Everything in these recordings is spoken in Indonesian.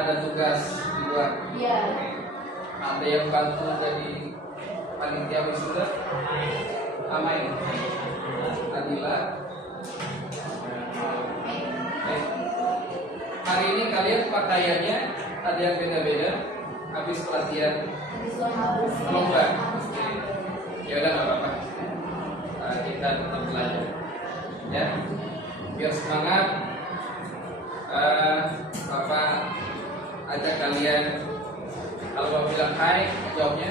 ada tugas di luar? Iya. Ada yang bantu jadi panitia wisuda? Amai, Adila. Hari ini kalian pakaiannya ada yang beda-beda. Habis pelatihan lomba. Ya udah nggak apa-apa. Kita tetap belajar. Ya, biar semangat. Bapak ajak kalian. Kalau Bapak bilang hai, jawabnya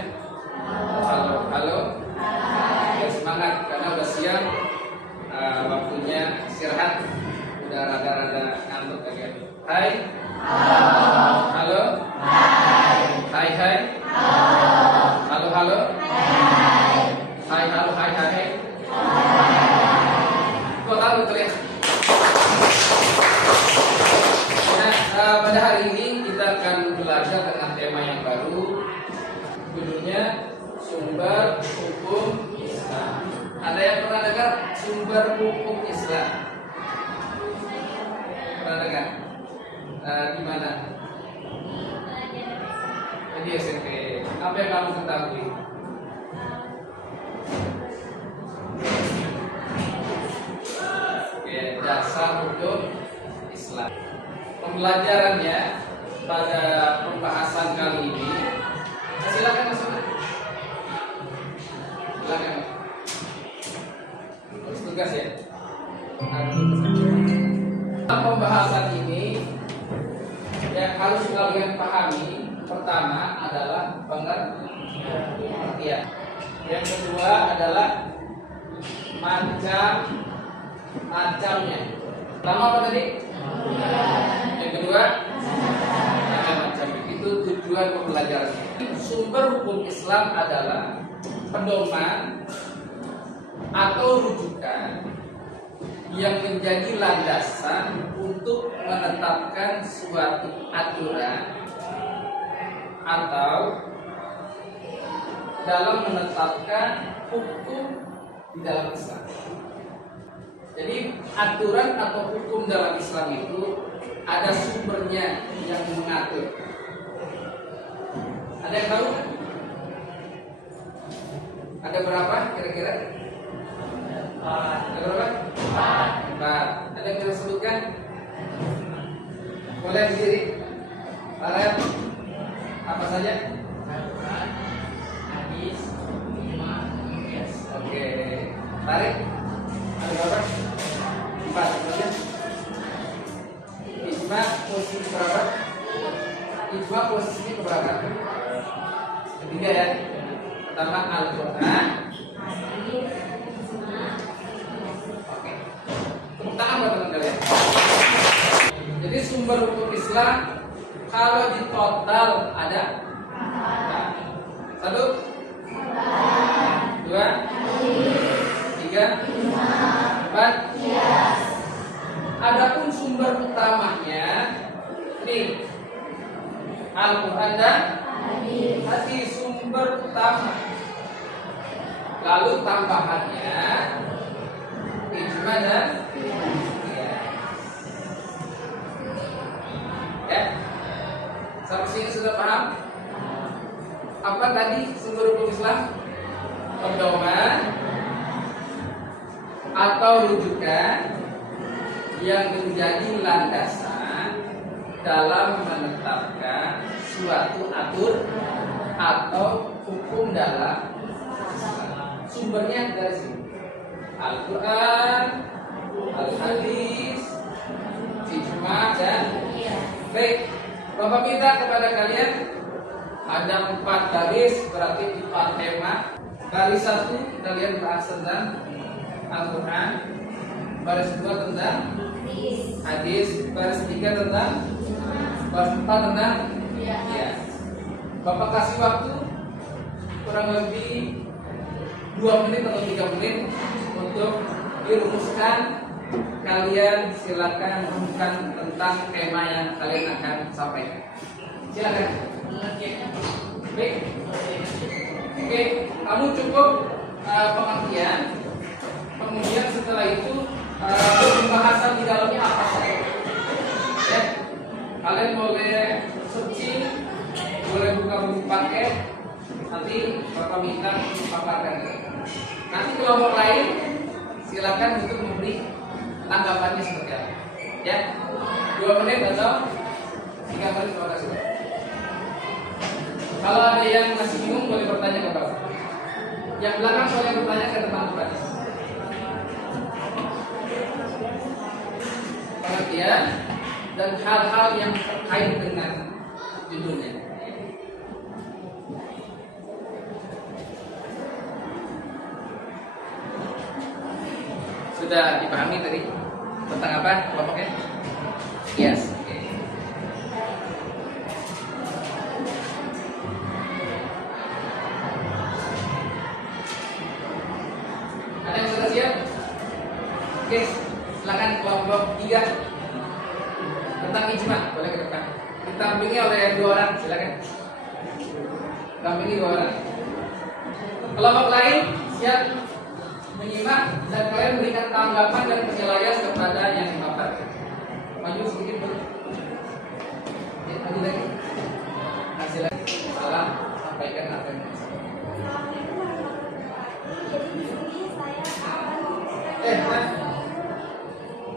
halo, halo. Biar semangat karena udah siang. Waktunya istirahat. Udah rada-rada ngantuk kalian. Hai. Halo. Halo. Hai. Hai hai. Halo. Halo halo. Hai. Hai halo hai hai. Kok tahu kalian? Nah, pada hari ini kita akan belajar dengan tema yang baru. Judulnya sumber hukum Islam. Ada yang pernah dengar sumber hukum Islam? Pernah dengar? Di mana? Di SMP. Apa yang kamu ketahui? Oke, dasar hukum Islam. Pembelajarannya pada pembahasan kali ini. Silakan masuk. Silakan. Terus tugas ya. Pembahasan ini yang harus kalian pahami pertama adalah pengertian. Yang kedua adalah macamnya. Pertama apa tadi? Yang kedua macam. Itu tujuan pembelajarannya. Sumber hukum Islam adalah pedoman atau rujukan yang menjadi landasan untuk menetapkan suatu aturan atau dalam menetapkan hukum di dalam Islam. Jadi aturan atau hukum dalam Islam itu ada sumbernya yang mengatur. Ada yang tahu? Ada berapa kira-kira? Ada berapa? 4. Ada yang bisa sebutkan? Boleh berdiri. Kalian apa saja? Hadis, iman, yes. Oke. Tarik. Ada berapa? 4. Kemudian ijma posisi berapa? Ijma posisi keberapa? Ketiga ya. Pertama Al-Quran. Oke. Tepuk tangan buat teman kalian. Jadi sumber hukum Islam kalau di total ada 1, 2, 3, 4. Adapun sumber utamanya nih Al-Quran dan hadis sumber utama. Lalu tambahannya ijma dan ya. Sampai sini sudah paham? Apa tadi sumber hukum Islam? Pedoman atau rujukan yang menjadi landasan dalam menetapkan suatu aturan atau hukum dalam Islam. Sumbernya dari sini. Al-Quran, Al-Hadis, ijma dan baik. Bapak minta kepada kalian ada 4 garis, berarti 4 tema. Garis 1 kalian bahas tentang Al-Quran, baris 2 tentang hadis, baris 3 tentang, baris 4 tentang ya. Bapak kasih waktu kurang lebih 2 menit atau 3 menit untuk dirumuskan. Kalian silakan rumuskan tentang tema yang kalian akan sampaikan. Silakan. Baik. Oke, kamu cukup pengertian. Kemudian setelah itu pembahasan di dalamnya apa saja. Ya, kalian boleh searching, boleh buka buku paket. Nanti Bapak minta paparkan. Nanti kelompok lain silakan untuk memberi tanggapannya seperti apa. Ya, 2 menit atau 3 menit, terima kasih. Kalau ada yang masih bingung boleh bertanya ke Bapak. Yang belakang boleh bertanya ke teman-teman. Pengertian dan hal-hal yang terkait dengan judulnya. Sudah dipahami tadi tentang apa kelompoknya? Yes. Okay. Ada yang sudah siap? Oke, silakan kelompok 3 tentang ijma, boleh ke depan. Ditampingi oleh 2 orang, silakan. Dampingi 2 orang. Kelompok lain siap menyimak dan kalian berikan tanggapan dan penilaian kepada yang dipaparkan. Maju sedikit dulu. Ya, maju lagi. Nah, silakan. Salam, sampaikan apa yang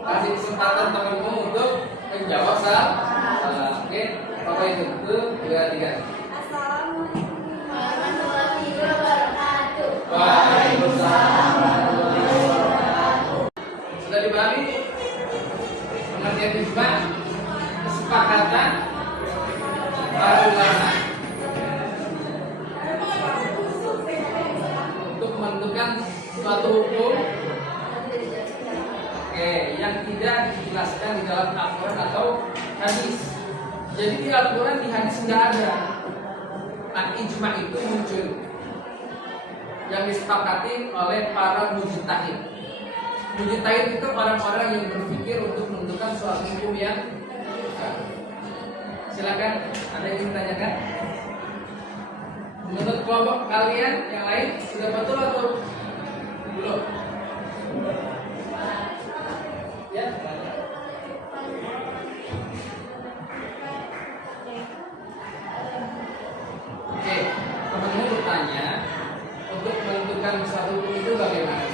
kasih kesempatan temanmu untuk menjawab salah. Oke, Bapak itu 1, 2, 3. Assalamualaikum warahmatullahi wabarakatuh. Waalaikumsalam warahmatullahi wabarakatuh. Sudah dipahami pengertian ijma, kesepakatan para ulama untuk menentukan suatu hukum yang tidak dijelaskan di dalam Al-Quran atau hadis. Jadi di Al-Quran, di hadis tidak ada. Nah, ijma itu muncul yang disepakati oleh para mujtahid. Mujtahid itu orang-orang yang berpikir untuk menentukan suatu hukum yang silakan, ada yang ingin ditanyakan? Menurut kelompok kalian yang lain sudah betul atau belum? Ya. Oke, teman-teman bertanya untuk menentukan suatu hukum itu bagaimana?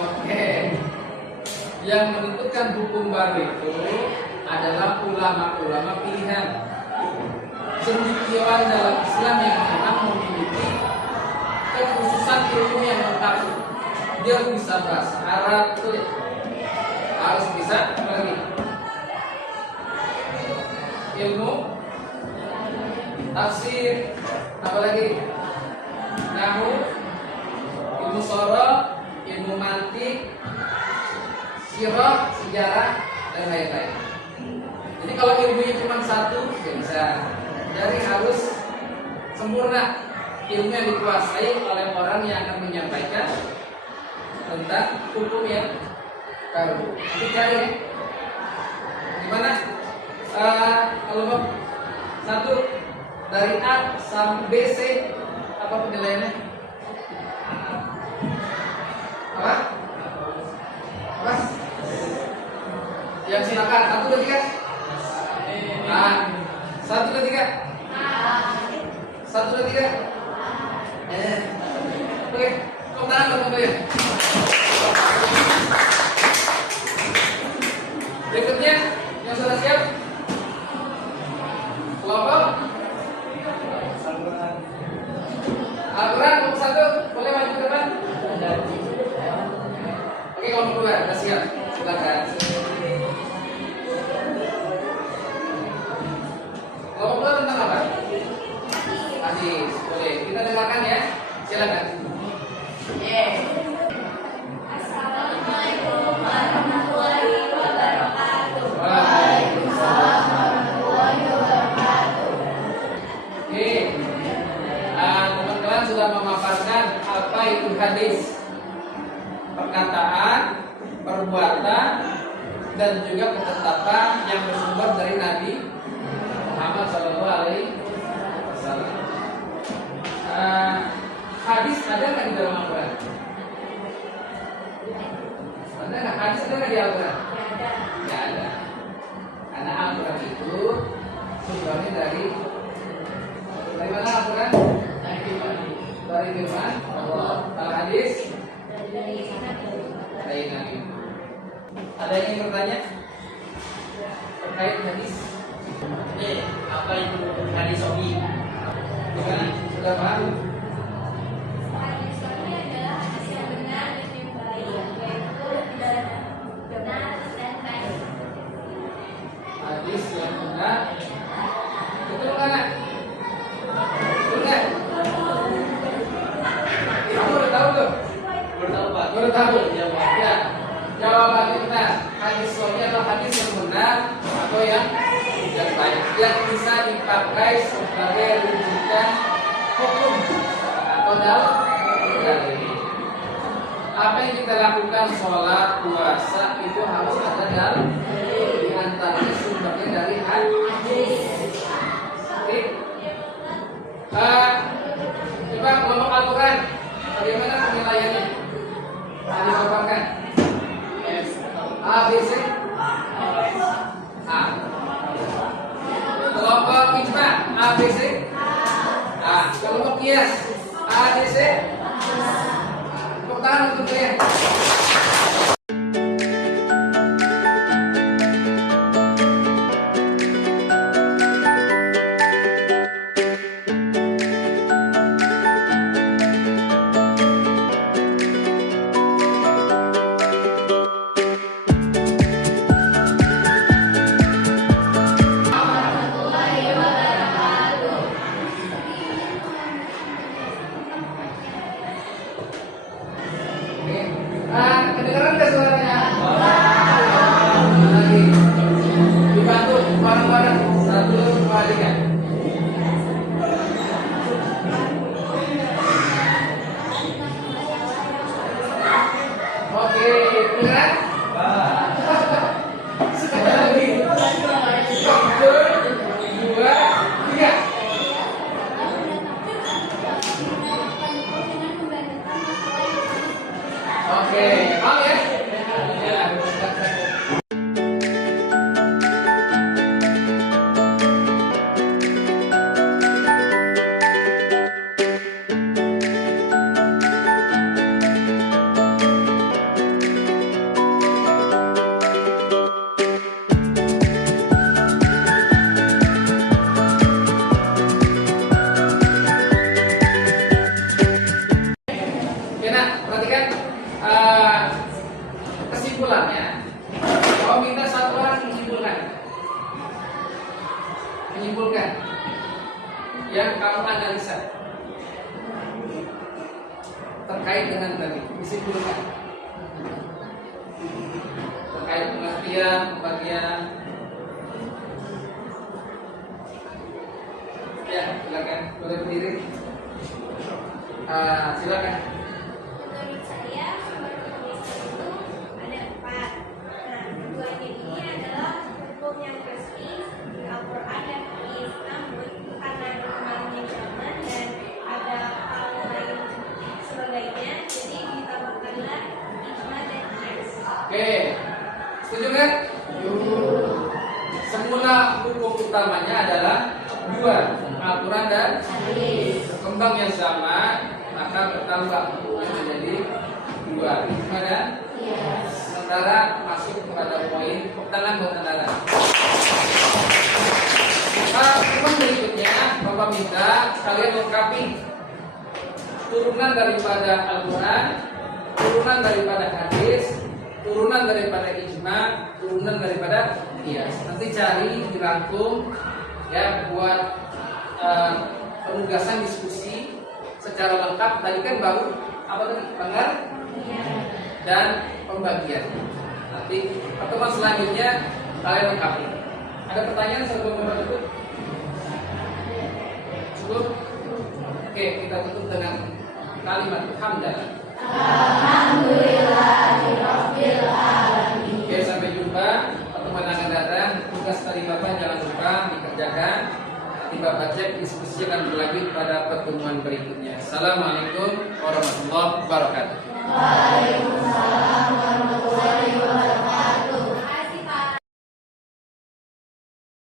Oke, yang menentukan hukum baru itu adalah ulama-ulama pilihan. Cendekiawan dalam Islam yang memang memiliki kekhususan ilmu yang lengkap. Dia bisa bahasa Arab, harus bisa apa lagi? Ilmu tafsir, apa lagi? Nahwu, ilmu soroh, ilmu mantik, sirah, sejarah, dan lain-lain. Jadi kalau ilmunya cuma satu, ya bisa. Jadi harus sempurna ilmu yang dikuasai oleh orang yang akan menyampaikan tentang hukum yang baru. Itu cari ya. Gimana? Kalau satu dari A sampai B C, apa penilaiannya? Apa? Apa? Yang silakan 1, 2, 3. Nah, 1, 2, 3. 1, 2, 3. Oke, tepuk tangan teman-teman ya. Berikutnya yang sudah siap, kelompok Al-Quran kelompok 1 boleh maju ke depan. Oke, kelompok 2 sudah siap, silakan. Kelompok 2 tentang apa? Hadis, boleh kita dengarkan ya, silakan. Assalamualaikum warahmatullahi wabarakatuh. Waalaikumsalam warahmatullahi wabarakatuh. Oke, teman-teman sudah memaparkan apa itu hadis, perkataan, perbuatan, dan juga ketetapan yang bersumber dari Nabi Muhammad SAW. Hadis ada nggak di dalam Al-Quran? nggak hadis ada nggak di Al-Quran? Nggak ada. Karena Al-Quran itu sumbernya dari mana Al-Quran? Dari firman Allah. Kalau hadis dari Nabi. Ada yang ingin bertanya terkait hadis? Apa itu hadis sobi? Gimana? Sudah paham? Hadis ini adalah hadis yang benar dan yang baik, yaitu benar dan baik. Hadis yang benar. Betul kan? Betul kan? Kamu udah tahu tuh? Baru tahu Pak. Baru tahu? Ya. Jawaban kita hadis sahih adalah hadis yang benar atau yang baik, yang bisa dipakai sebagai rujukan hukum atau dalil. Apa yang kita lakukan, sholat, puasa, itu harus ada dalil. Di antaranya sumbernya dari hadis. Oke. Coba kelompok Al-Quran, bagaimana penilaiannya? Dipaparkan. A, B, C. A. Kelompok ijma, A, B, C. A. Kelompok kias, A, B, C. Tepuk tangan untuk kalian. Kedengeran nggak suaranya? Lagi. Dibantu bareng-bareng. 1, 2, 3. Oke, kedengeran? Sekali lagi. 1, 2, 3. Oke, paham ya? Ya. Oke, nah, perhatikan kesimpulannya. Kau minta satu orang menyimpulkan yang kamu analisa terkait dengan tadi. Disimpulkan terkait pengertian, pembagian. Ya, silakan. Boleh berdiri. Silakan. Menurut saya, sumber hukum itu ada 4. Nah, keduanya ini adalah hukum yang resmi di Al-Quran dan hadis. Namun, karena berkembangnya zaman dan ada hal lain sebagainya, jadi ditambahkanlah ijma dan qiyas. Oke, setuju kan? Semula hukum utamanya adalah 2, Al-Quran dan hadis. Berkembang yang sama, maka bertambah hukumnya menjadi 2, ijma dan qiyas. Sementara masuk kepada poin tangan buat tangan. Teman berikutnya, Bapak minta kalian lengkapi turunan daripada Al-Quran, turunan daripada hadis, turunan daripada ijma, turunan daripada qiyas. Nanti cari dirangkum ya buat penugasan diskusi secara lengkap. Tadi kan baru apa tadi? Banggar dan pembagian. Nanti pertemuan selanjutnya kalian lengkapi. Ada pertanyaan sebelum kita tutup? Cukup? Oke, kita tutup dengan kalimat hamdalah. Alhamdulillahirabbil alamin. Oke, sampai jumpa pertemuan akan datang. Tugas tadi Bapak jangan lupa dikerjakan. Nanti Bapak cek, diskusi akan berlanjut pada pertemuan berikutnya. Assalamualaikum warahmatullahi wabarakatuh. Waalaikumsalam.